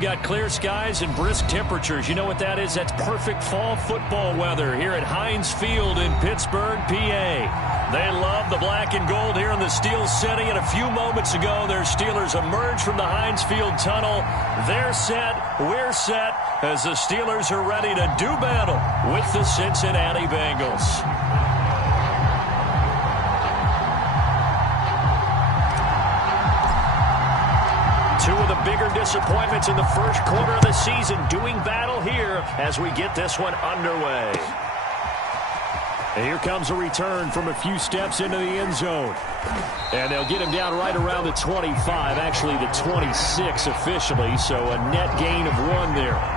we've got clear skies and brisk temperatures. You know what that is? That's perfect fall football weather here at Heinz Field in Pittsburgh, PA. They love the black and gold here in the Steel City, and a few moments ago, their Steelers emerged from the Heinz Field tunnel. They're set, we're set, as the Steelers are ready to do battle with the Cincinnati Bengals. Two of the bigger disappointments in the first quarter of the season doing battle here as we get this one underway. And here comes a return from a few steps into the end zone. And they'll get him down right around the 25, actually the 26 officially, so a net gain of 1 there.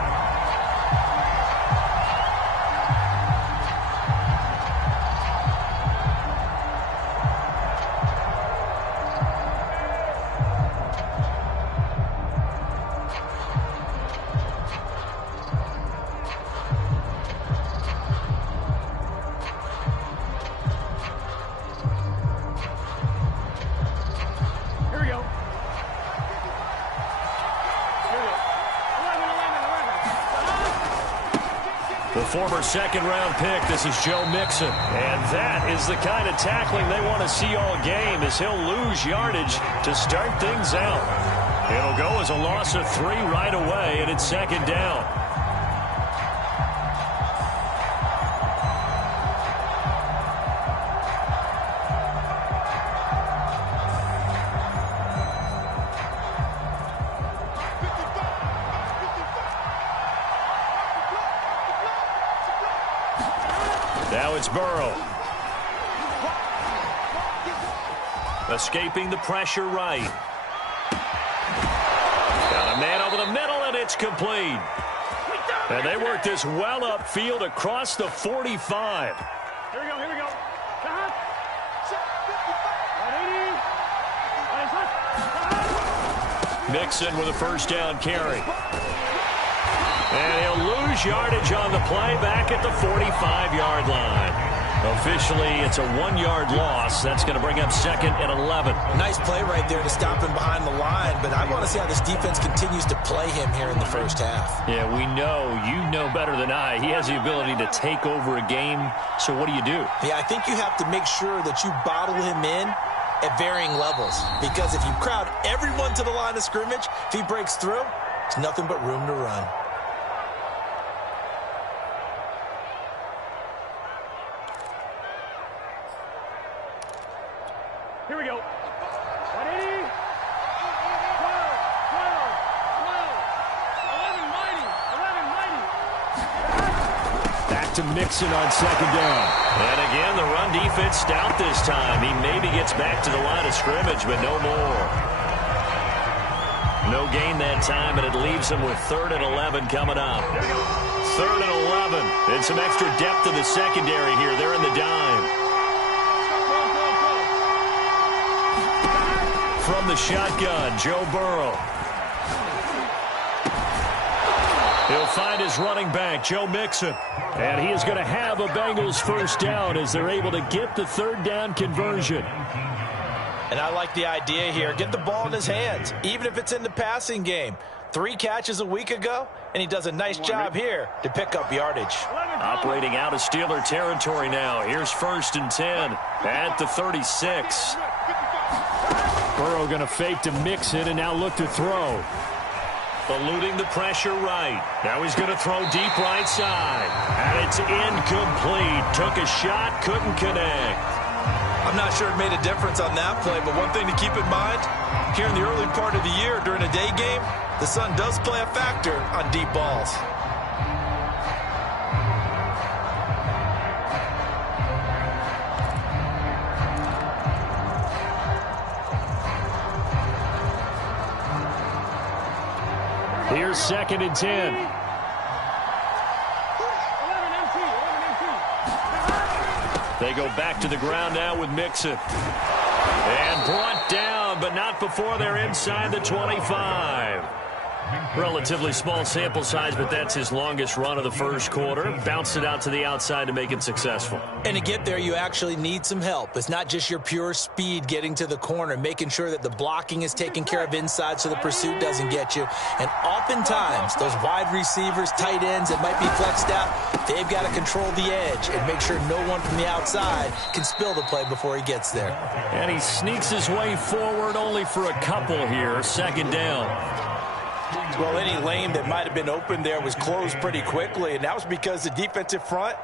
Former second-round pick, this is Joe Mixon. And that is the kind of tackling they want to see all game, as he'll lose yardage to start things out. It'll go as a loss of 3 right away, and it's second down. Now it's Burrow. Escaping the pressure right. Got a man over the middle, and it's complete. And they work this well upfield across the 45. Here we go. Mixon with a first down carry. And he'll lose yardage on the play back at the 45-yard line. Officially, it's a 1-yard loss. That's going to bring up second and 11. Nice play right there to stop him behind the line, but I want to see how this defense continues to play him here in the first half. Yeah, we know. You know better than I. He has the ability to take over a game, so what do you do? Yeah, I think you have to make sure that you bottle him in at varying levels, because if you crowd everyone to the line of scrimmage, if he breaks through, there's nothing but room to run. Here we go. 180. 12, 11, mighty. Back to Mixon on second down. And again, the run defense stout this time. He maybe gets back to the line of scrimmage, but no more. No gain that time, and it leaves him with 3rd and 11 coming up. 3rd and 11. And some extra depth in the secondary here. They're in the dime. From the shotgun, Joe Burrow. He'll find his running back, Joe Mixon. And he is going to have a Bengals first down as they're able to get the 3rd down conversion. And I like the idea here. Get the ball in his hands, even if it's in the passing game. 3 catches a week ago, and he does a nice job here to pick up yardage. Operating out of Steeler territory now. Here's 1st and 10 at the 36. Burrow going to fake to Mixon and now look to throw. Eluding the pressure right. Now he's going to throw deep right side. And it's incomplete. Took a shot, couldn't connect. I'm not sure it made a difference on that play, but one thing to keep in mind, here in the early part of the year during a day game, the sun does play a factor on deep balls. Here's 2nd and 10. They go back to the ground now with Mixon. And brought down, but not before they're inside the 25. Relatively small sample size, but that's his longest run of the first quarter. Bounced it out to the outside to make it successful. And to get there, you actually need some help. It's not just your pure speed getting to the corner, making sure that the blocking is taken care of inside so the pursuit doesn't get you. And oftentimes, those wide receivers, tight ends that might be flexed out, they've got to control the edge and make sure no one from the outside can spill the play before he gets there. And he sneaks his way forward only for a couple here. Second down. Well, any lane that might have been open there was closed pretty quickly, and that was because the defensive front,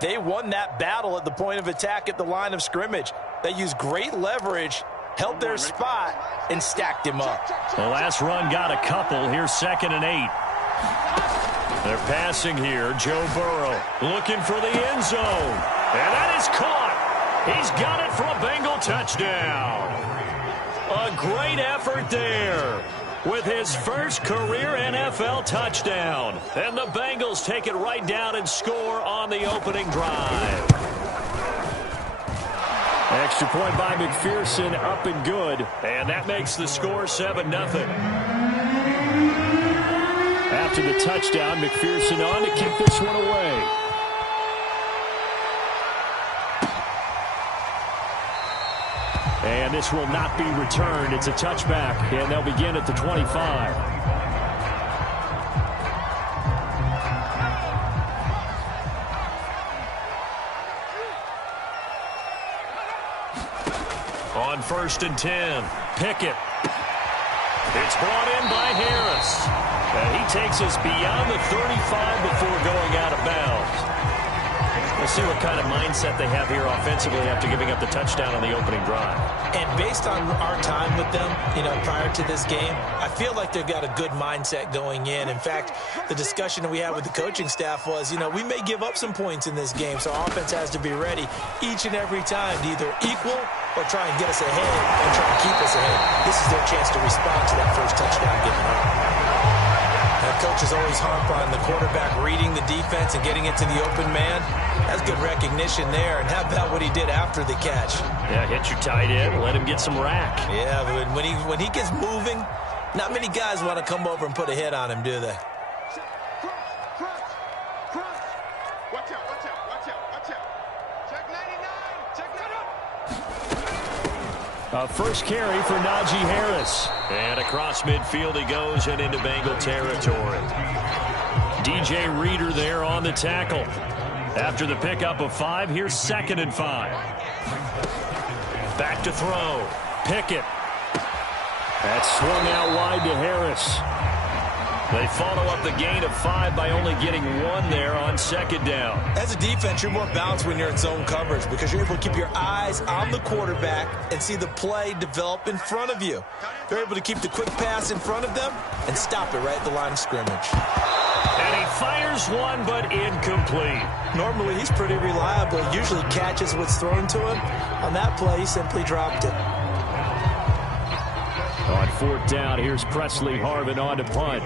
they won that battle at the point of attack at the line of scrimmage. They used great leverage, held their spot, and stacked him up. The last run got a couple. Here's 2nd and 8. They're passing here. Joe Burrow looking for the end zone. And that is caught. He's got it for a Bengal touchdown. A great effort there with his first career NFL touchdown. And the Bengals take it right down and score on the opening drive. Extra point by McPherson, up and good. And that makes the score 7-0. After the touchdown, McPherson on to kick this one away. And this will not be returned. It's a touchback, and they'll begin at the 25. On 1st and 10, Pickett. It's brought in by Harris. And he takes us beyond the 35 before going out of bounds. We'll see what kind of mindset they have here offensively after giving up the touchdown on the opening drive. And based on our time with them, prior to this game, I feel like they've got a good mindset going in. In fact, the discussion that we had with the coaching staff was, we may give up some points in this game, so our offense has to be ready each and every time to either equal or try and get us ahead and try and keep us ahead. This is their chance to respond to that first touchdown given up. Coaches always harp on the quarterback reading the defense and getting it to the open man. That's good recognition there. And how about what he did after the catch? Yeah, hit your tight end, let him get some rack. Yeah, but when he gets moving, not many guys want to come over and put a hit on him, do they? Watch out, watch out, watch out, watch out. Check 99, check 99. First carry for Najee Harris. And across midfield he goes and into Bengal territory. DJ Reader there on the tackle. After the pickup of 5, here's 2nd and 5. Back to throw. Pickett. That's swung out wide to Harris. They follow up the gain of 5 by only getting 1 there on 2nd down. As a defense, you're more balanced when you're in zone coverage because you're able to keep your eyes on the quarterback and see the play develop in front of you. They're able to keep the quick pass in front of them and stop it right at the line of scrimmage. And he fires one, but incomplete. Normally, he's pretty reliable. He usually catches what's thrown to him. On that play, he simply dropped it. On 4th down, here's Presley Harvin on to punt.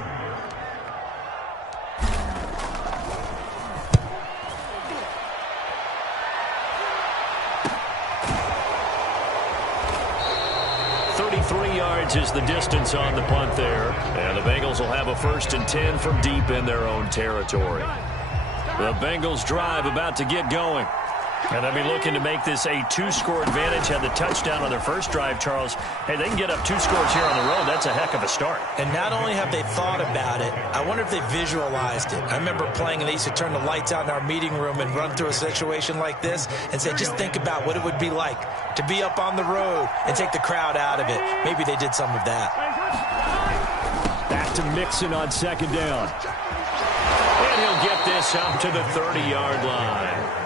Is the distance on the punt there. And the Bengals will have a 1st and 10 from deep in their own territory. The Bengals drive about to get going. And they'll be looking to make this a 2-score advantage. Had the touchdown on their first drive, Charles. Hey, they can get up 2 scores here on the road. That's a heck of a start. And not only have they thought about it, I wonder if they visualized it. I remember playing and they used to turn the lights out in our meeting room and run through a situation like this and say, just think about what it would be like to be up on the road and take the crowd out of it. Maybe they did some of that. Back to Mixon on 2nd down. And he'll get this up to the 30-yard line.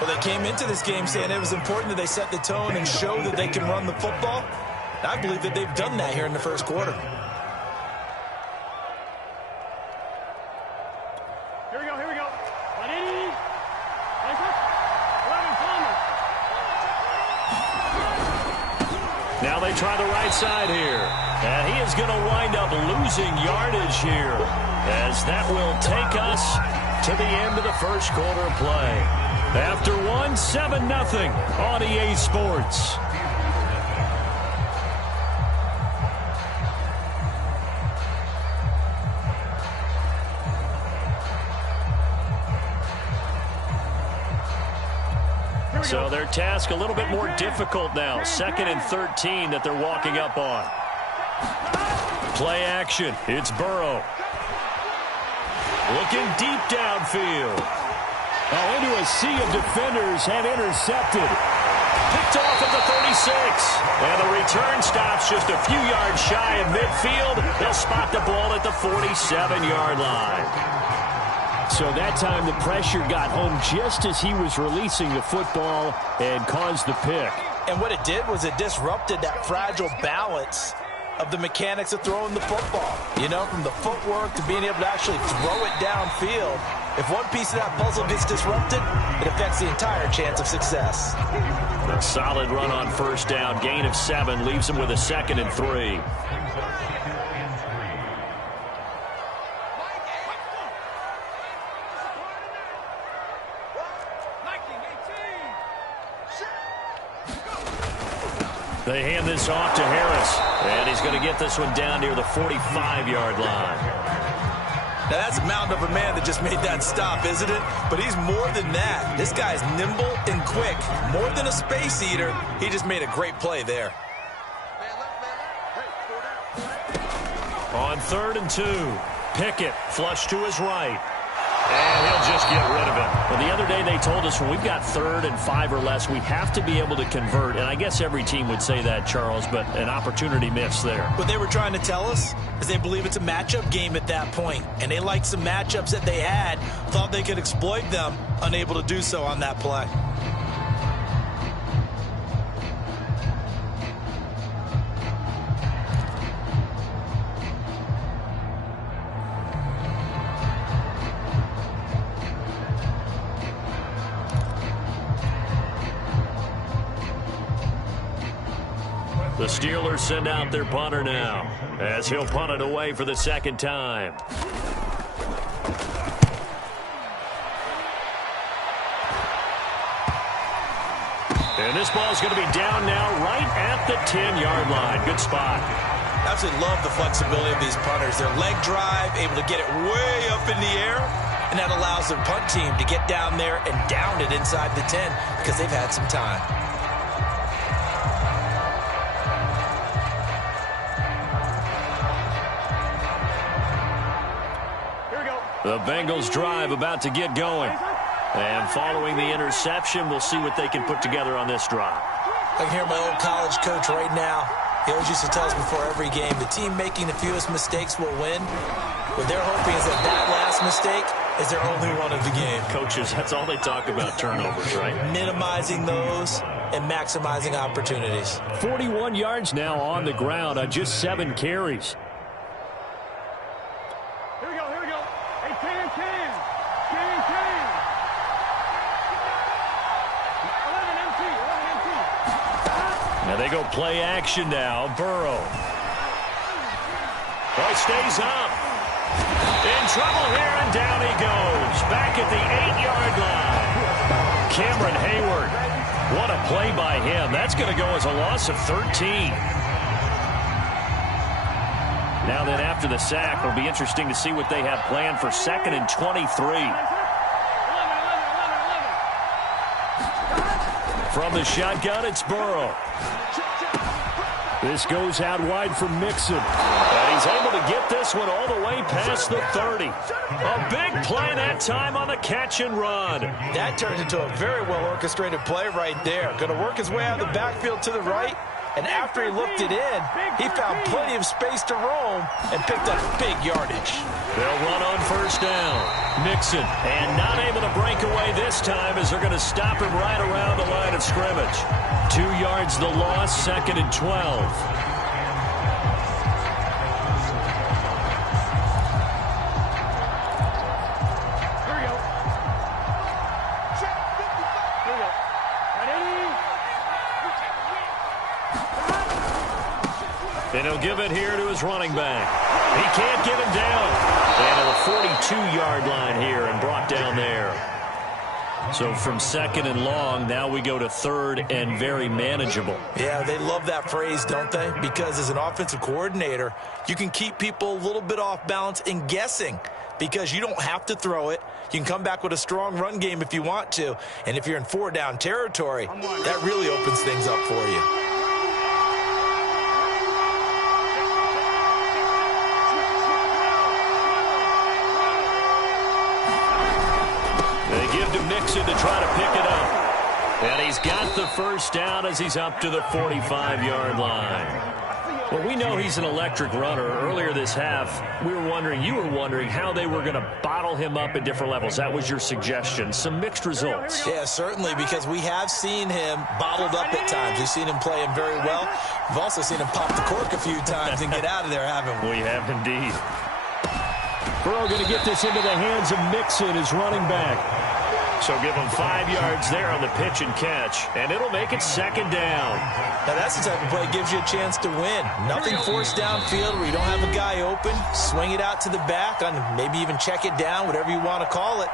Well, they came into this game saying it was important that they set the tone and show that they can run the football. And I believe that they've done that here in the first quarter. Here we go, here we go. 180. 11 Now they try the right side here. And he is going to wind up losing yardage here, as that will take us to the end of the first quarter of play. After 7-0 on EA Sports. So their task a little bit more difficult now. 2nd and 13 that they're walking up on. Play action. It's Burrow. Looking deep downfield. Oh, into a sea of defenders and intercepted. Picked off at the 36. And the return stops just a few yards shy of midfield. They'll spot the ball at the 47-yard line. So that time the pressure got home just as he was releasing the football and caused the pick. And what it did was it disrupted that fragile balance of the mechanics of throwing the football. You know, from the footwork to being able to actually throw it downfield. If one piece of that puzzle gets disrupted, it affects the entire chance of success. A solid run on first down. Gain of 7 leaves them with a 2nd and 3. They hand this off to Harris. And he's going to get this one down near the 45-yard line. Now, that's a mountain of a man that just made that stop, isn't it? But he's more than that. This guy's nimble and quick. More than a space eater, he just made a great play there. On 3rd and 2, Pickett flush to his right. And he'll just get rid of it. Well, the other day they told us when we've got 3rd and 5 or less, we have to be able to convert. And I guess every team would say that, Charles, but an opportunity missed there. What they were trying to tell us is they believe it's a matchup game at that point. And they liked some matchups that they had, thought they could exploit them, unable to do so on that play. The Steelers send out their punter now, as he'll punt it away for the 2nd time. And this ball is going to be down now right at the 10-yard line. Good spot. Absolutely love the flexibility of these punters. Their leg drive, able to get it way up in the air, and that allows their punt team to get down there and down it inside the 10 because they've had some time. The Bengals drive about to get going. And following the interception, we'll see what they can put together on this drive. I can hear my old college coach right now. He always used to tell us before every game, the team making the fewest mistakes will win. What they're hoping is that that last mistake is their only one of the game. Coaches, that's all they talk about, turnovers, right? Minimizing those and maximizing opportunities. 41 yards now on the ground on just 7 carries. Now they go play action now. Burrow. Oh, stays up. In trouble here, and down he goes. Back at the 8-yard line. Cameron Hayward. What a play by him. That's going to go as a loss of 13. Now then, after the sack, it'll be interesting to see what they have planned for 2nd and 23. From the shotgun, it's Burrow. This goes out wide for Mixon. And he's able to get this one all the way past the 30. A big play that time on the catch and run. That turned into a very well-orchestrated play right there. Going to work his way out of the backfield to the right. And after he looked it in, he found plenty of space to roam and picked up big yardage. They'll run on first down. Mixon, and not able to break away this time as they're going to stop him right around the line of scrimmage. 2 yards the loss, 2nd and 12. And he'll give it here to his running back. He can't get him down. And to the 42-yard line here and brought down there. So from 2nd and long, now we go to 3rd and very manageable. Yeah, they love that phrase, don't they? Because as an offensive coordinator, you can keep people a little bit off balance and guessing. because you don't have to throw it. You can come back with a strong run game if you want to. And if you're in 4-down territory, that really opens things up for you. They give to Mixon to try to pick it up. And he's got the first down as he's up to the 45-yard line. Well, we know he's an electric runner. Earlier this half, you were wondering how they were going to bottle him up at different levels. That was your suggestion. Some mixed results. Yeah, certainly, because we have seen him bottled up at times. We've seen him play him very well. We've also seen him pop the cork a few times and get out of there, haven't we? We have indeed. Burrow going to get this into the hands of Mixon, his running back. So give him 5 yards there on the pitch and catch, and it'll make it second down. Now, that's the type of play that gives you a chance to win. Nothing forced downfield where you don't have a guy open. Swing it out to the back, and maybe even check it down, whatever you want to call it.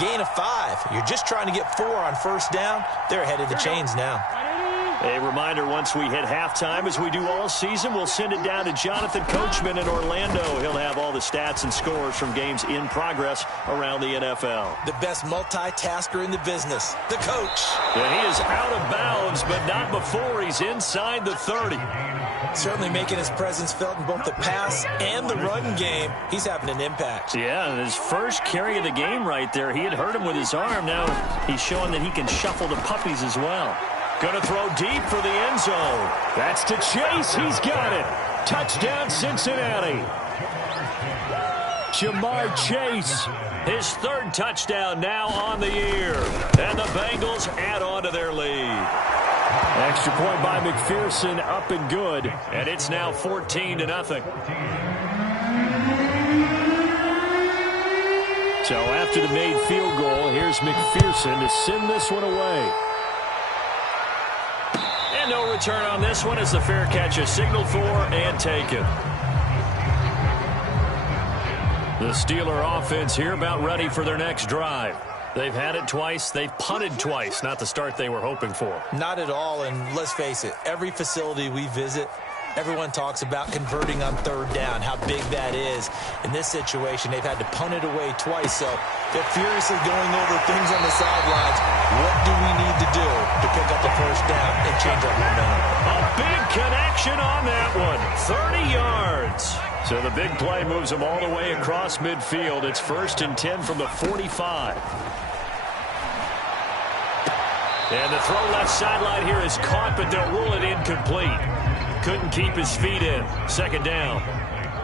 Gain of 5. You're just trying to get 4 on first down. They're ahead of the chains now. A reminder, once we hit halftime, as we do all season, we'll send it down to Jonathan Coachman in Orlando. He'll have all the stats and scores from games in progress around the NFL. The best multitasker in the business, the coach. And he is out of bounds, but not before he's inside the 30. Certainly making his presence felt in both the pass and the run game. He's having an impact. Yeah, his first carry of the game right there. He had hurt him with his arm. Now he's showing that he can shuffle the puppies as well. Going to throw deep for the end zone. That's to Chase. He's got it. Touchdown, Cincinnati. Jamar Chase. His third touchdown now on the year. And the Bengals add on to their lead. Extra point by McPherson, up and good. And it's now 14-0. So after the made field goal, here's McPherson to send this one away. And no return on this one as the fair catch is signaled for and taken. The Steeler offense here about ready for their next drive. They've had it twice. They've punted twice. Not the start they were hoping for. Not at all, and let's face it, every facility we visit, everyone talks about converting on third down, how big that is. In this situation, they've had to punt it away twice, so they're furiously going over things on the sidelines. What do we need to do to pick up the first down and change our momentum? A big connection on that one. 30 yards. So the big play moves them all the way across midfield. It's 1st and 10 from the 45. And the throw left sideline here is caught, but they'll rule it incomplete. Couldn't keep his feet in. Second down.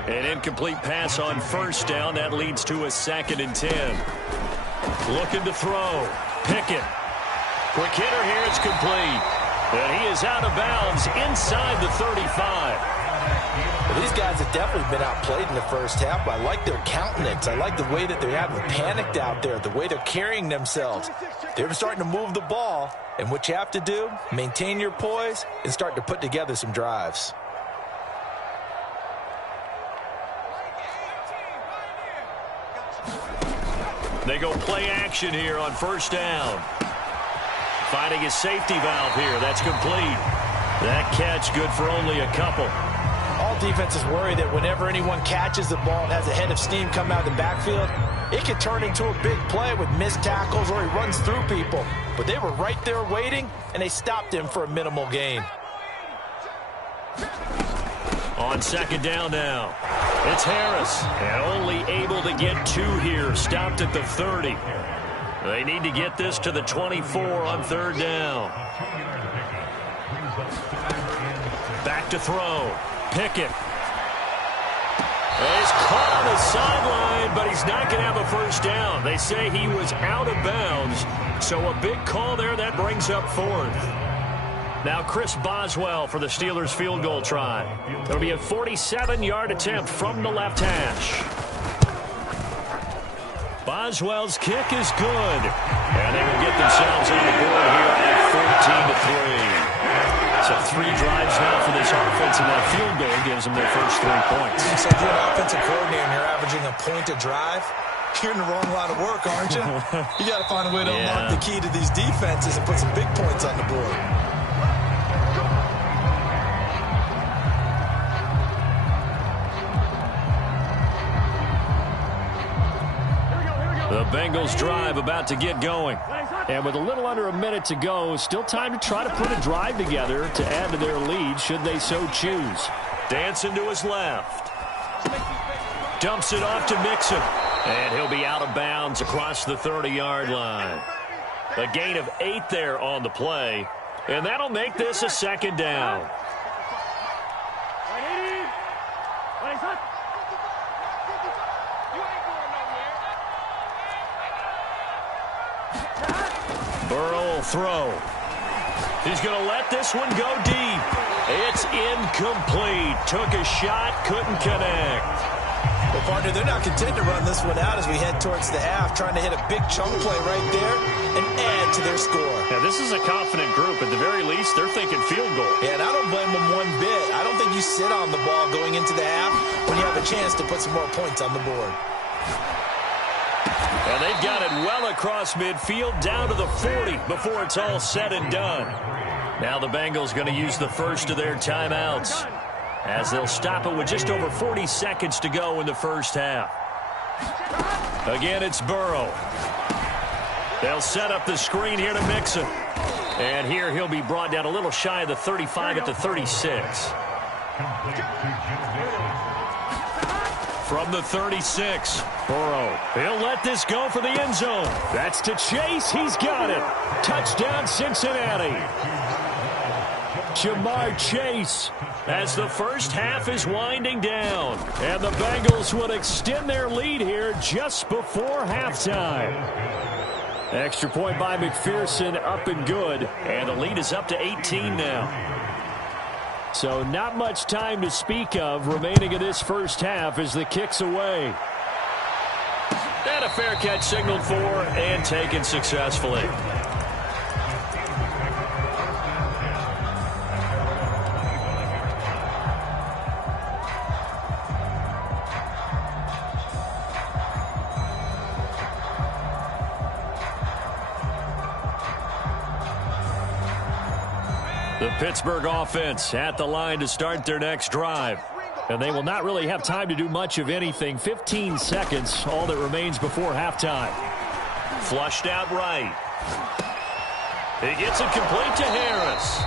An incomplete pass on first down. That leads to a 2nd and 10. Looking to throw. Pickett. Quick hitter here. It's complete. And he is out of bounds inside the 35. Well, these guys have definitely been outplayed in the first half. I like their countenance. I like the way that they haven't panicked out there, the way they're carrying themselves. They're starting to move the ball, and what you have to do, maintain your poise and start to put together some drives. They go play action here on first down. Finding his safety valve here. That's complete. That catch good for only a couple. All defenses worry that whenever anyone catches the ball and has a head of steam come out of the backfield, it can turn into a big play with missed tackles or he runs through people. But they were right there waiting, and they stopped him for a minimal gain. On second down now. It's Harris. And only able to get 2 here. Stopped at the 30. They need to get this to the 24 on third down. Back to throw. Pickett. He's caught on the sideline, but he's not going to have a first down. They say he was out of bounds, so a big call there. That brings up 4th. Now Chris Boswell for the Steelers field goal try. It'll be a 47-yard attempt from the left hash. Boswell's kick is good, and they will get themselves on the board here at 14-3. So 3 drives now for this offense, and that field goal gives them their first 3 points. So if you're an offensive coordinator and you're averaging a point a drive, you're in the wrong line of work, aren't you? You got to find a way to unlock the key to these defenses and put some big points on the board. Bengals drive about to get going. And with a little under a minute to go, still time to try to put a drive together to add to their lead should they so choose. Dancing to his left. Dumps it off to Mixon. And he'll be out of bounds across the 30-yard line. A gain of 8 there on the play. And that'll make this a second down. Burrow will throw. He's going to let this one go deep. It's incomplete. Took a shot, couldn't connect. Well, partner, they're not content to run this one out as we head towards the half, trying to hit a big chunk play right there and add to their score. Now, this is a confident group. At the very least, they're thinking field goal. Yeah, and I don't blame them one bit. I don't think you sit on the ball going into the half when you have a chance to put some more points on the board. And they've got it well across midfield down to the 40 before it's all said and done. Now the Bengals going to use the first of their timeouts as they'll stop it with just over 40 seconds to go in the first half. Again, it's Burrow. They'll set up the screen here to Mixon. And here he'll be brought down a little shy of the 35 at the 36. From the 36, Burrow. He'll let this go for the end zone. That's to Chase. He's got it. Touchdown, Cincinnati. Jamar Chase. As the first half is winding down. And the Bengals would extend their lead here just before halftime. Extra point by McPherson, up and good. And the lead is up to 18 now. So not much time to speak of remaining in this first half as the kick's away. And a fair catch signaled for and taken successfully. The Pittsburgh offense at the line to start their next drive. And they will not really have time to do much of anything. 15 seconds, all that remains before halftime. Flushed out right. He gets it complete to Harris.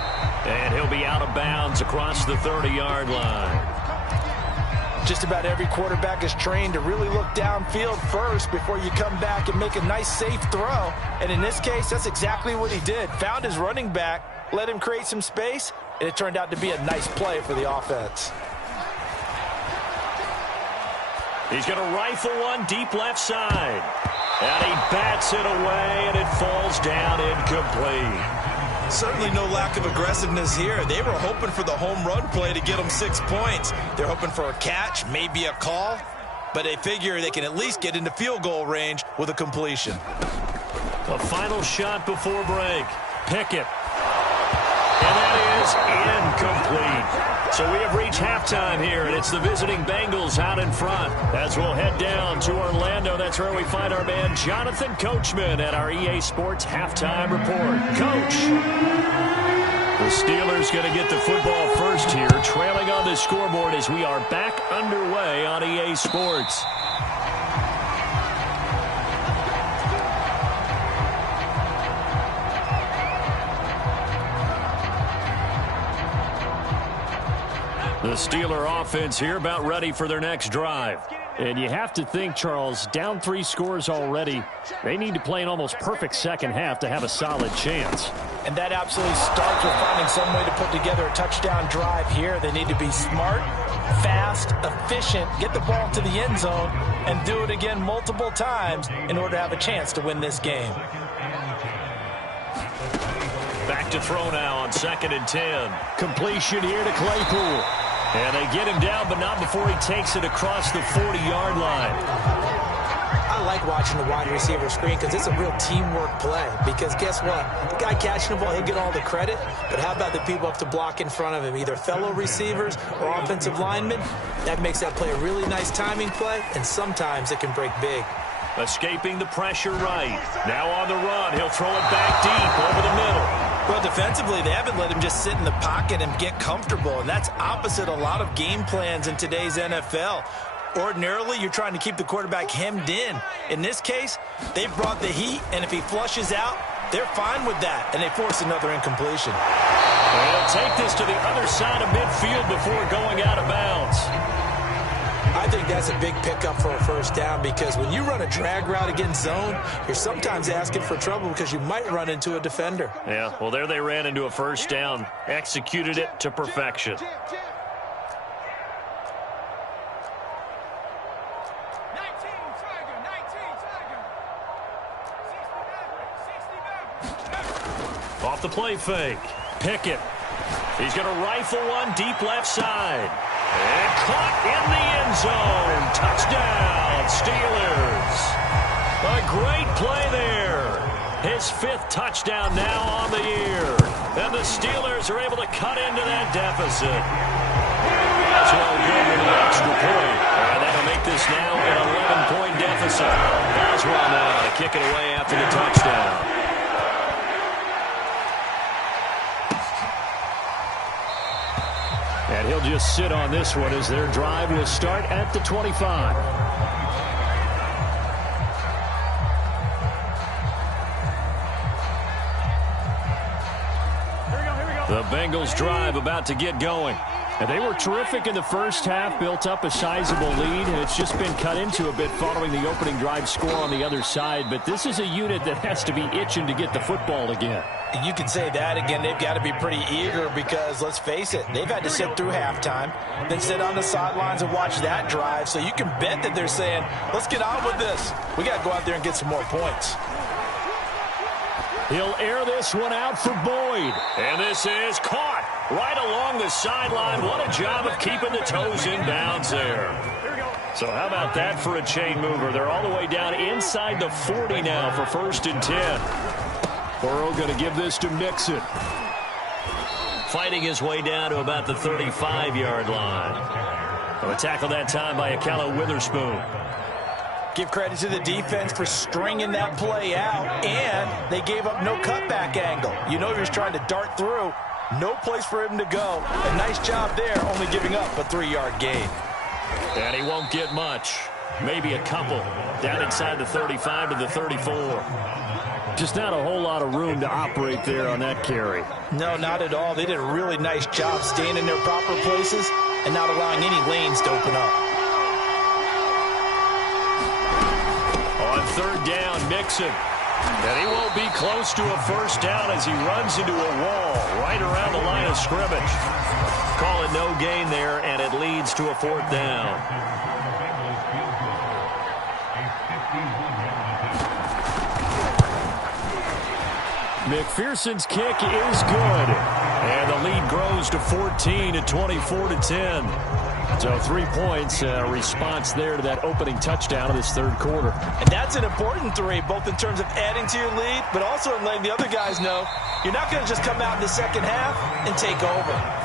And he'll be out of bounds across the 30-yard line. Just about every quarterback is trained to really look downfield first before you come back and make a nice, safe throw. And in this case, that's exactly what he did. Found his running back, let him create some space, and it turned out to be a nice play for the offense. He's going to rifle one deep left side. And he bats it away, and it falls down incomplete. Certainly no lack of aggressiveness here. They were hoping for the home run play to get them 6 points. They're hoping for a catch, maybe a call, but they figure they can at least get into field goal range with a completion. A final shot before break. Pickett. And that is incomplete. So we have reached halftime here, and it's the visiting Bengals out in front. As we'll head down to Orlando, that's where we find our man Jonathan Coachman at our EA Sports Halftime Report. Coach. The Steelers going to get the football first here, trailing on the scoreboard as we are back underway on EA Sports. The Steeler offense here about ready for their next drive. And you have to think, Charles, down 3 scores already. They need to play an almost perfect second half to have a solid chance. And that absolutely starts with finding some way to put together a touchdown drive here. They need to be smart, fast, efficient, get the ball to the end zone, and do it again multiple times in order to have a chance to win this game. Back to throw now on 2nd and 10. Completion here to Claypool. And they get him down, but not before he takes it across the 40-yard line. I like watching the wide receiver screen because it's a real teamwork play. Because guess what? The guy catching the ball, he'll get all the credit. But how about the people up to block in front of him, either fellow receivers or offensive linemen? That makes that play a really nice timing play, and sometimes it can break big. Escaping the pressure right. Now on the run. He'll throw it back deep over the middle. Well, defensively, they haven't let him just sit in the pocket and get comfortable, and that's opposite a lot of game plans in today's NFL. Ordinarily, you're trying to keep the quarterback hemmed in. In this case, they brought the heat, and if he flushes out, they're fine with that, and they force another incompletion. They'll take this to the other side of midfield before going out of bounds. I think that's a big pickup for a first down because when you run a drag route against zone, you're sometimes asking for trouble because you might run into a defender. Yeah, well, there they ran into a first down, executed it to perfection. Off the play fake. Pickett. He's going to rifle one deep left side. And caught in the end zone. Touchdown, Steelers. A great play there. His 5th touchdown now on the year. And the Steelers are able to cut into that deficit. That's well good with an extra point. And that'll make this now an 11-point deficit. Boswell now to kick it away after the touchdown. And he'll just sit on this one as their drive will start at the 25. The Bengals drive about to get going. And they were terrific in the first half, built up a sizable lead, and it's just been cut into a bit following the opening drive score on the other side. But this is a unit that has to be itching to get the football again. You can say that again. They've got to be pretty eager because, let's face it, they've had to sit through halftime, then sit on the sidelines and watch that drive. So you can bet that they're saying, let's get on with this. We got to go out there and get some more points. He'll air this one out for Boyd. And this is caught right along the sideline. What a job of keeping the toes in bounds there. So how about that for a chain mover? They're all the way down inside the 40 now for 1st and 10. Burrow going to give this to Mixon. Fighting his way down to about the 35-yard line. A tackle that time by Akala Witherspoon. Give credit to the defense for stringing that play out, and they gave up no cutback angle. You know he was trying to dart through. No place for him to go. A nice job there, only giving up a 3-yard gain. And he won't get much. Maybe a couple. Down inside the 35 to the 34. Just not a whole lot of room to operate there on that carry. No, not at all. They did a really nice job staying in their proper places and not allowing any lanes to open up. On 3rd down, Mixon. And he won't be close to a first down as he runs into a wall right around the line of scrimmage. Call it no gain there, and it leads to a 4th down. McPherson's kick is good. And the lead grows to 14 at 24-10. So 3 points, response there to that opening touchdown of this 3rd quarter. And that's an important 3, both in terms of adding to your lead, but also in letting the other guys know you're not going to just come out in the second half and take over.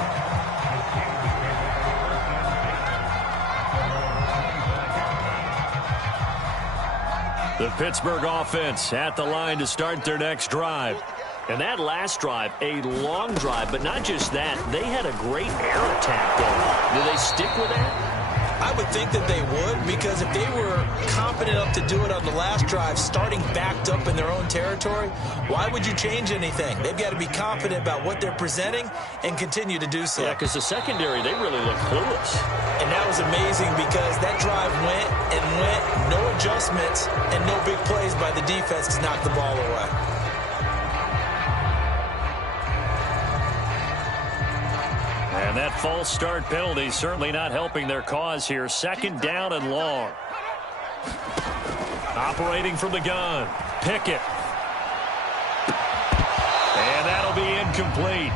The Pittsburgh offense at the line to start their next drive. And that last drive, a long drive, but not just that. They had a great air attack going. Do they stick with that? I would think that they would, because if they were confident enough to do it on the last drive, starting backed up in their own territory, why would you change anything? They've got to be confident about what they're presenting and continue to do so. Yeah, because the secondary, they really look clueless. And that was amazing because that drive went and went, no adjustments, and no big plays by the defense to knock the ball away. And that false start penalty certainly not helping their cause here. 2nd down and long. Operating from the gun. Pickett. And that'll be incomplete.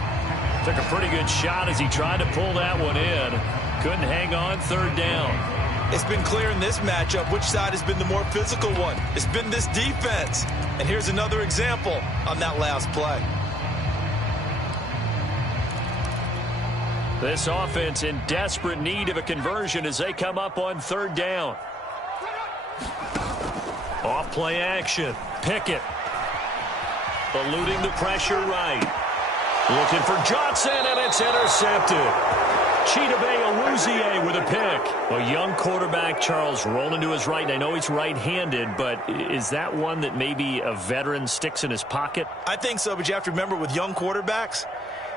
Took a pretty good shot as he tried to pull that one in. Couldn't hang on. 3rd down. It's been clear in this matchup which side has been the more physical one. It's been this defense. And here's another example on that last play. This offense in desperate need of a conversion as they come up on 3rd down. Off play action. Pickett. Eluding the pressure right. Looking for Johnson, and it's intercepted. Chidobe Awuzie with a pick. A young quarterback, Charles, rolling to his right. And I know he's right-handed, but is that one that maybe a veteran sticks in his pocket? I think so, but you have to remember with young quarterbacks,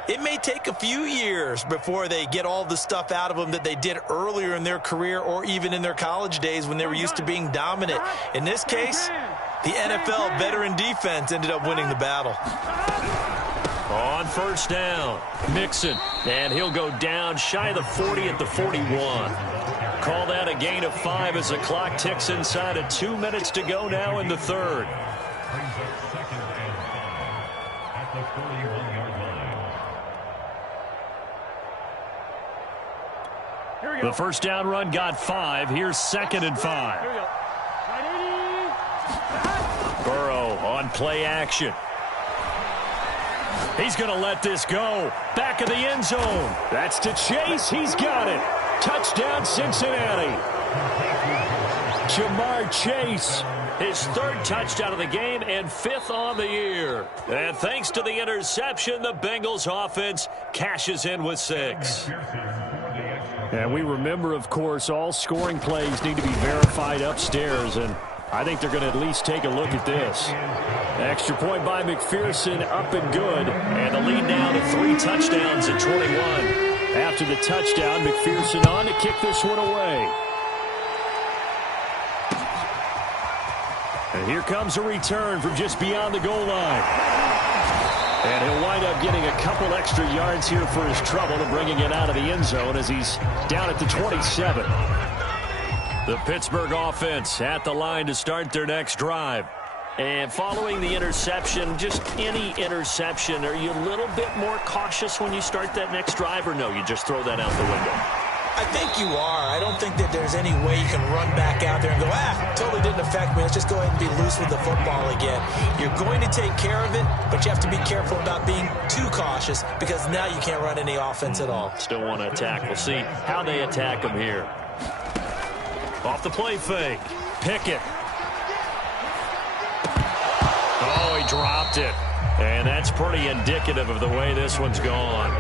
it may take a few years before they get all the stuff out of them that they did earlier in their career or even in their college days when they were used to being dominant. In this case, the NFL veteran defense ended up winning the battle. On first down, Mixon, and he'll go down shy of the 40 at the 41. Call that a gain of 5 as the clock ticks inside of 2 minutes to go now in the third. The first down run got 5. Here's 2nd and 5. Burrow on play action. He's going to let this go. Back of the end zone. That's to Chase. He's got it. Touchdown, Cincinnati. Jamar Chase, his 3rd touchdown of the game and 5th on the year. And thanks to the interception, the Bengals offense cashes in with 6. And we remember, of course, all scoring plays need to be verified upstairs, and I think they're going to at least take a look at this. Extra point by McPherson, up and good. And the lead now to 3 touchdowns at 21. After the touchdown, McPherson on to kick this one away. And here comes a return from just beyond the goal line. And he'll wind up getting a couple extra yards here for his trouble and bringing it out of the end zone as he's down at the 27. The Pittsburgh offense at the line to start their next drive. And following the interception, just any interception, are you a little bit more cautious when you start that next drive, or no, you just throw that out the window? I think you are. I don't think that there's any way you can run back out there and go, totally didn't affect me. Let's just go ahead and be loose with the football again. You're going to take care of it, but you have to be careful about being too cautious because now you can't run any offense at all. Still want to attack. We'll see how they attack them here. Off the play fake. Pickett. Oh, he dropped it. And that's pretty indicative of the way this one's gone.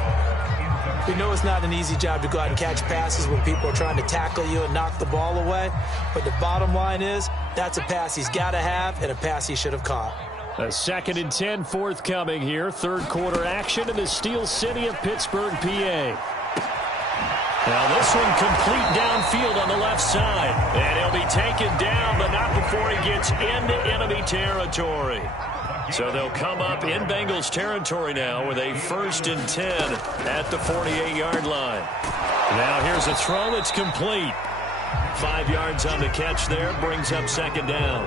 We know it's not an easy job to go out and catch passes when people are trying to tackle you and knock the ball away. But the bottom line is, that's a pass he's got to have and a pass he should have caught. A 2nd and 10 forthcoming here. 3rd quarter action in the Steel City of Pittsburgh, PA. Now this one complete downfield on the left side. And he'll be taken down, but not before he gets into enemy territory. So they'll come up in Bengals territory now with a 1st and 10 at the 48-yard line. Now here's a throw that's complete. 5 yards on the catch there, brings up 2nd down.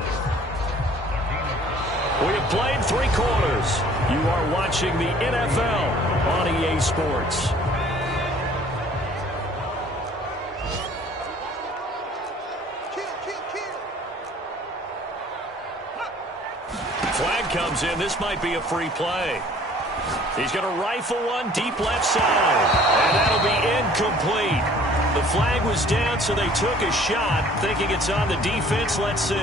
We have played 3 quarters. You are watching the NFL on EA Sports. Flag comes in. This might be a free play. He's going to rifle one deep left side. And that'll be incomplete. The flag was down, so they took a shot, thinking it's on the defense. Let's see.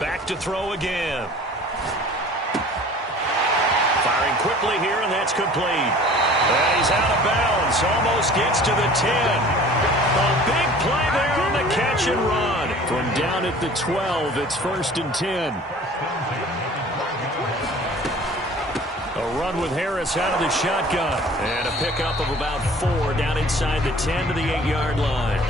Back to throw again. Firing quickly here, and that's complete. And he's out of bounds. Almost gets to the 10. A big play there on the catch and run. From down at the 12, it's 1st and 10. A run with Harris out of the shotgun. And a pickup of about 4 down inside the 10 to the 8-yard line.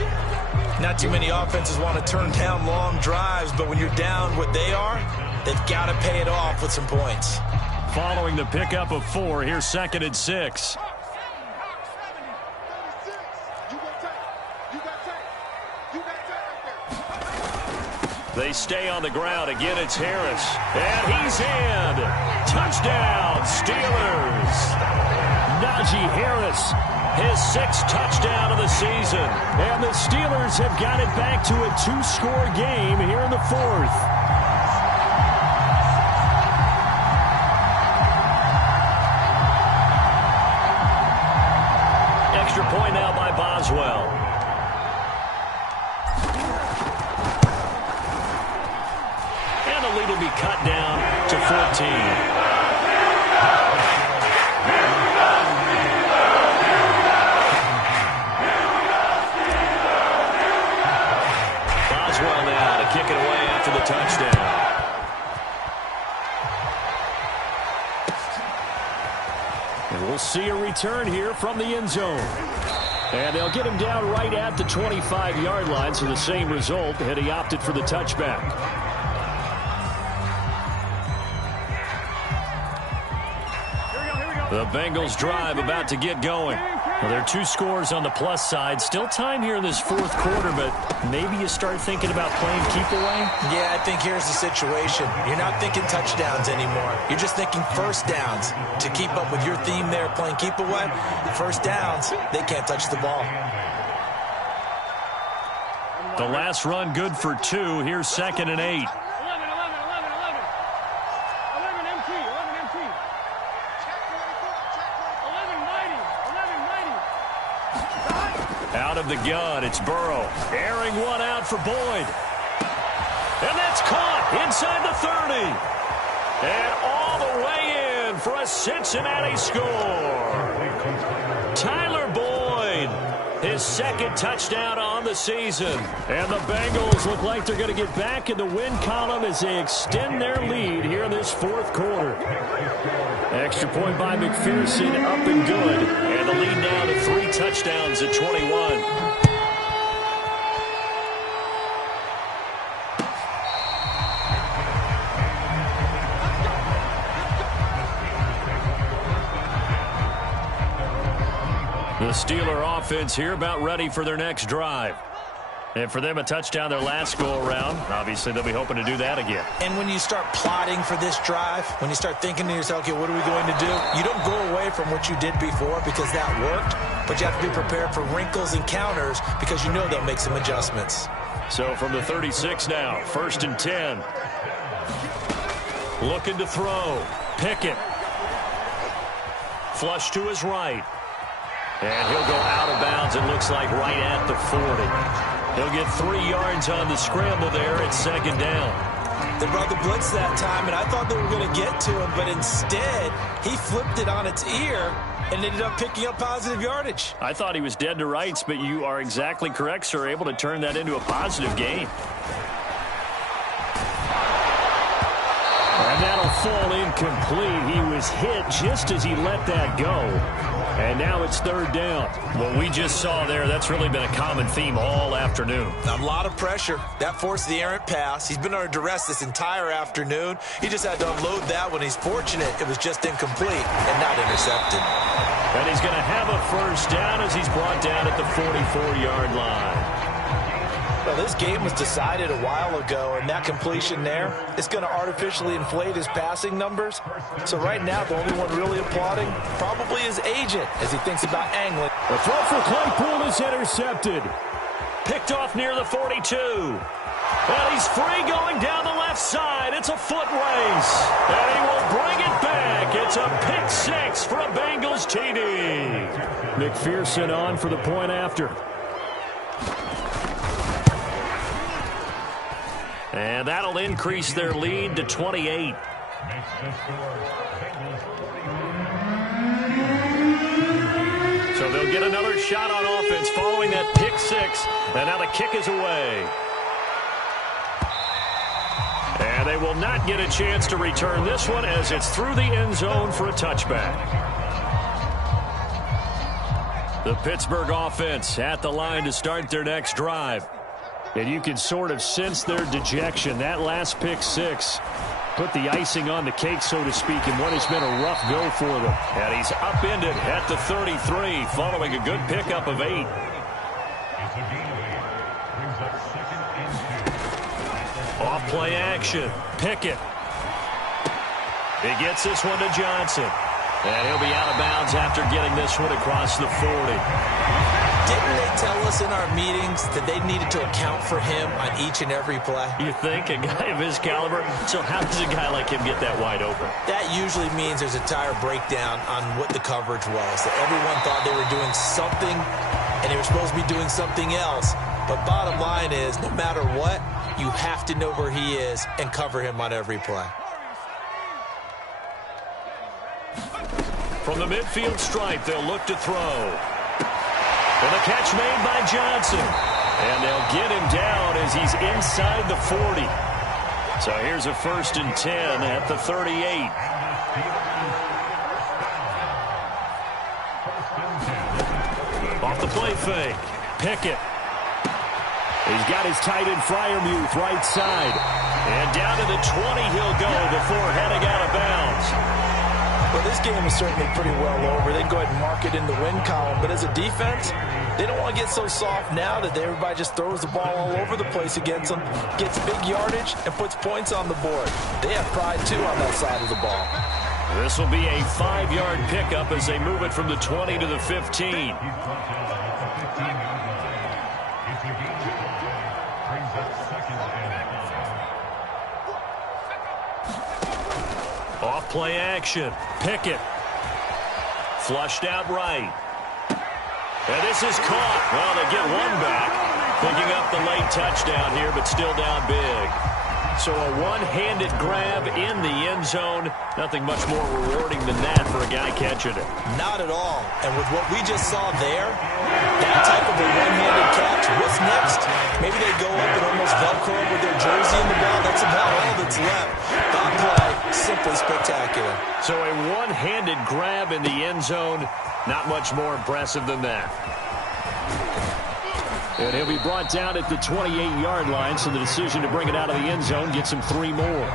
Not too many offenses want to turn down long drives, but when you're down what they are, they've got to pay it off with some points. Following the pickup of 4, here's 2nd and 6. They stay on the ground. Again, it's Harris. And he's in. Touchdown, Steelers. Najee Harris, his 6th touchdown of the season. And the Steelers have got it back to a 2-score game here in the 4th. Extra point now cut down to 14. Kick it away after the touchdown. And we'll see a return here from the end zone. And they'll get him down right at the 25-yard line, so the same result, and he opted for the touchback. The Bengals drive about to get going. Well, there are 2 scores on the plus side. Still time here in this fourth quarter, but maybe you start thinking about playing keep away? Yeah, I think here's the situation. You're not thinking touchdowns anymore. You're just thinking first downs. To keep up with your theme there, playing keep away, first downs, they can't touch the ball. The last run good for 2. Here's 2nd and 8. Out of the gun, it's Burrow. Airing one out for Boyd. And that's caught inside the 30. And all the way in for a Cincinnati score. Tyler Boyd, his 2nd touchdown on the season. And the Bengals look like they're going to get back in the win column as they extend their lead here in this fourth quarter. Extra point by McPherson, up and good. And the lead now to 3 touchdowns at 21. The Steeler offense here about ready for their next drive. And for them, a touchdown their last go-around. Obviously, they'll be hoping to do that again. And when you start plotting for this drive, when you start thinking to yourself, okay, what are we going to do? You don't go away from what you did before because that worked, but you have to be prepared for wrinkles and counters because you know they'll make some adjustments. So from the 36 now, 1st and 10. Looking to throw. Pickett. Flush to his right. And he'll go out of bounds, it looks like, right at the 40. He'll get 3 yards on the scramble there. It's 2nd down. They brought the blitz that time, and I thought they were going to get to him, but instead, he flipped it on its ear and ended up picking up positive yardage. I thought he was dead to rights, but you are exactly correct, sir, able to turn that into a positive gain. And that'll fall incomplete. He was hit just as he let that go. And now it's 3rd down. What we just saw there, that's really been a common theme all afternoon. A lot of pressure. That forced the errant pass. He's been under duress this entire afternoon. He just had to unload that one. He's fortunate it was just incomplete and not intercepted. And he's going to have a 1st down as he's brought down at the 44-yard line. Well, this game was decided a while ago, and that completion there is going to artificially inflate his passing numbers. So right now, the only one really applauding probably his agent as he thinks about angling. The throw for Claypool is intercepted. Picked off near the 42. And he's free going down the left side. It's a foot race. And he will bring it back. It's a pick 6 for a Bengals TD. McPherson on for the point after. And that'll increase their lead to 28. So they'll get another shot on offense following that pick 6. And now the kick is away. And they will not get a chance to return this one as it's through the end zone for a touchback. The Pittsburgh offense at the line to start their next drive. And you can sort of sense their dejection. That last pick 6 put the icing on the cake, so to speak, in what has been a rough go for them. And he's upended at the 33 following a good pickup of 8. Off play action. Pickett. He gets this one to Johnson. And he'll be out of bounds after getting this one across the 40. Didn't they tell us in our meetings that they needed to account for him on each and every play? You think? A guy of his caliber? So how does a guy like him get that wide open? That usually means there's a tire breakdown on what the coverage was. That everyone thought they were doing something, and they were supposed to be doing something else. But bottom line is, no matter what, you have to know where he is and cover him on every play. From the midfield stripe, they'll look to throw. And the catch made by Johnson. And they'll get him down as he's inside the 40. So here's a 1st and 10 at the 38. Off the play fake. Pickett. He's got his tight end Freiermuth right side. And down to the 20 he'll go before heading out of bounds. Well, this game is certainly pretty well over. They can go ahead and mark it in the win column. But as a defense, they don't want to get so soft now that everybody just throws the ball all over the place against them, gets big yardage, and puts points on the board. They have pride, too, on that side of the ball. This will be a 5-yard pickup as they move it from the 20 to the 15. Off play action. Pickett. Flushed out right. And this is caught. Well, they get one back. Picking up the late touchdown here, but still down big. So a one-handed grab in the end zone. Nothing much more rewarding than that for a guy catching it. Not at all. And with what we just saw there, that type of a one-handed catch, what's next? Maybe they go up and almost Velcro with their jersey in the ball. That's about all that's left. That play, simply spectacular. So a one-handed grab in the end zone. Not much more impressive than that. And he'll be brought down at the 28-yard line, so the decision to bring it out of the end zone gets him 3 more.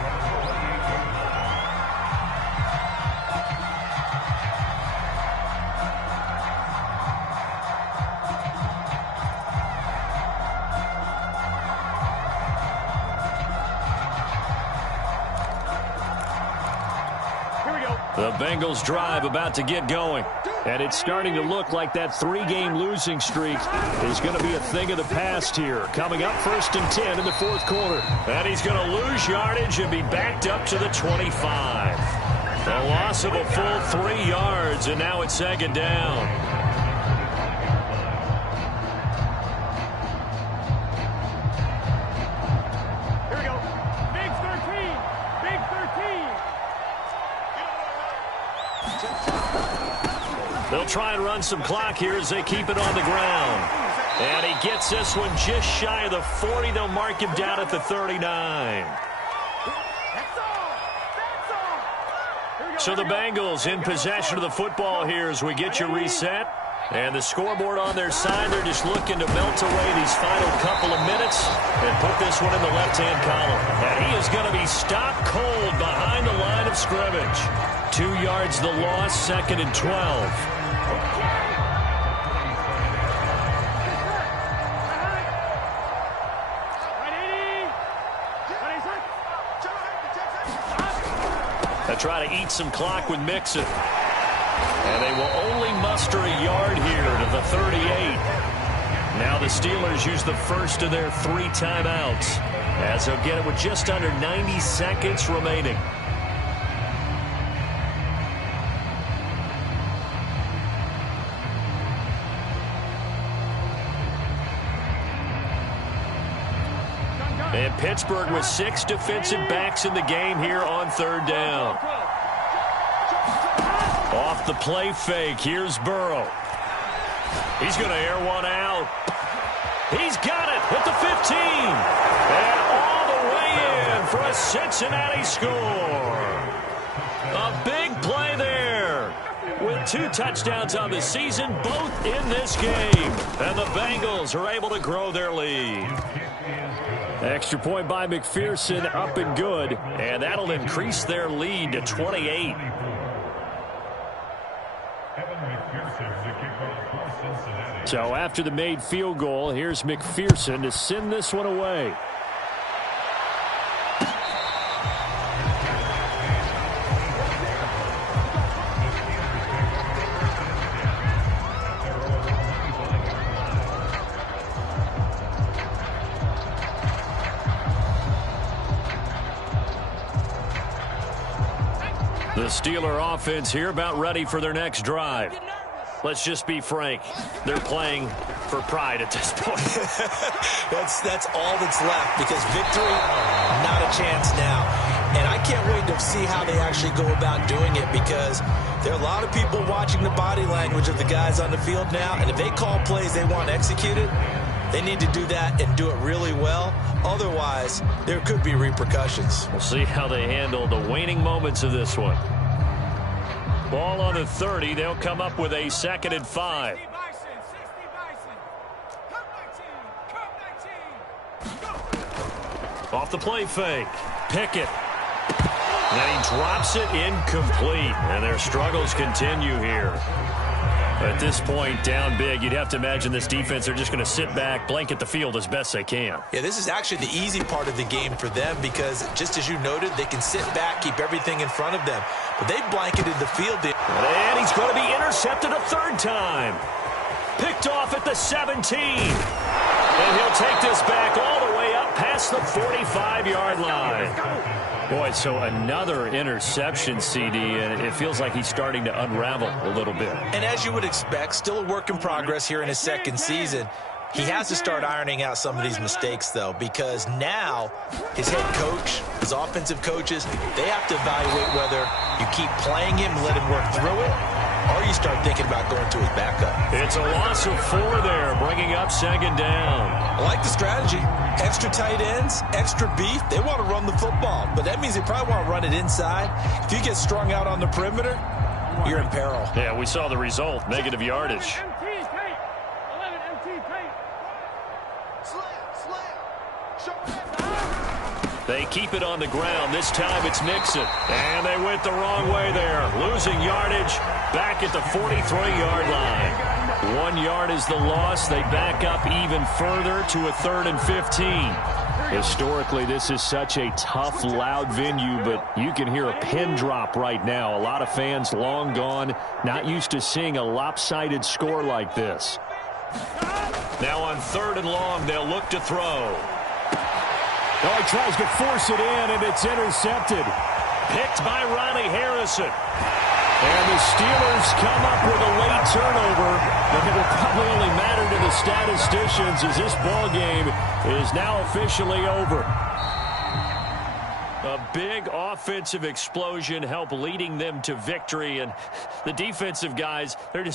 The Bengals drive about to get going. And it's starting to look like that 3-game losing streak is going to be a thing of the past here. Coming up 1st and 10 in the 4th quarter. And he's going to lose yardage and be backed up to the 25. A loss of a full 3 yards, and now it's 2nd down. Here we go. Big 13. Big 13. They'll try and run some clock here as they keep it on the ground. And he gets this one just shy of the 40. They'll mark him down at the 39. So the Bengals in possession of the football here as we get you reset. And the scoreboard on their side, they're just looking to melt away these final couple of minutes and put this one in the left-hand column. And he is going to be stopped cold behind the line of scrimmage. 2 yards the loss, 2nd and 12. They try to eat some clock with Mixon. And they will only muster a yard here to the 38. Now the Steelers use the first of their 3 timeouts as they'll get it with just under 90 seconds remaining. And Pittsburgh with 6 defensive backs in the game here on 3rd down. Off the play fake, here's Burrow. He's going to air one out. He's got it at the 15. And all the way in for a Cincinnati score. A big play there. With 2 touchdowns on the season, both in this game. And the Bengals are able to grow their lead. Extra point by McPherson, up and good. And that'll increase their lead to 28. So after the made field goal, here's McPherson to send this one away. The Steeler offense here about ready for their next drive. Let's just be frank. They're playing for pride at this point. That's all that's left, because victory, not a chance now. And I can't wait to see how they actually go about doing it, because there are a lot of people watching the body language of the guys on the field now, and if they call plays they want executed, they need to do that and do it really well. Otherwise, there could be repercussions. We'll see how they handle the waning moments of this one. Ball on the 30. They'll come up with a 2nd and 5. Off the play fake. Pickett. And then he drops it incomplete. And their struggles continue here. At this point, down big, you'd have to imagine this defense are just going to sit back, blanket the field as best they can. Yeah, this is actually the easy part of the game for them, because just as you noted, they can sit back, keep everything in front of them. But they blanketed the field. And he's going to be intercepted a 3rd time. Picked off at the 17. And he'll take this back all the way up past the 45-yard line. Boy, so another interception, CD, and it feels like he's starting to unravel a little bit. And as you would expect, still a work in progress here in his 2nd season. He has to start ironing out some of these mistakes, though, because now his head coach, his offensive coaches, they have to evaluate whether you keep playing him, let him work through it, or you start thinking about going to his backup. It's a loss of 4 there, bringing up 2nd down. I like the strategy. Extra tight ends, extra beef. They want to run the football, but that means they probably want to run it inside. If you get strung out on the perimeter, you're in peril. Yeah, we saw the result, negative yardage. They keep it on the ground. This time it's Mixon. And they went the wrong way there. Losing yardage back at the 43-yard line. 1 yard is the loss. They back up even further to a 3rd and 15. Historically, this is such a tough, loud venue, but you can hear a pin drop right now. A lot of fans long gone, not used to seeing a lopsided score like this. Now on 3rd and long, they'll look to throw. Oh, he tries to force it in, and it's intercepted. Picked by Ronnie Harrison. And the Steelers come up with a late turnover, but it will probably only matter to the statisticians as this ball game is now officially over. A big offensive explosion helped leading them to victory, and the defensive guys, they're just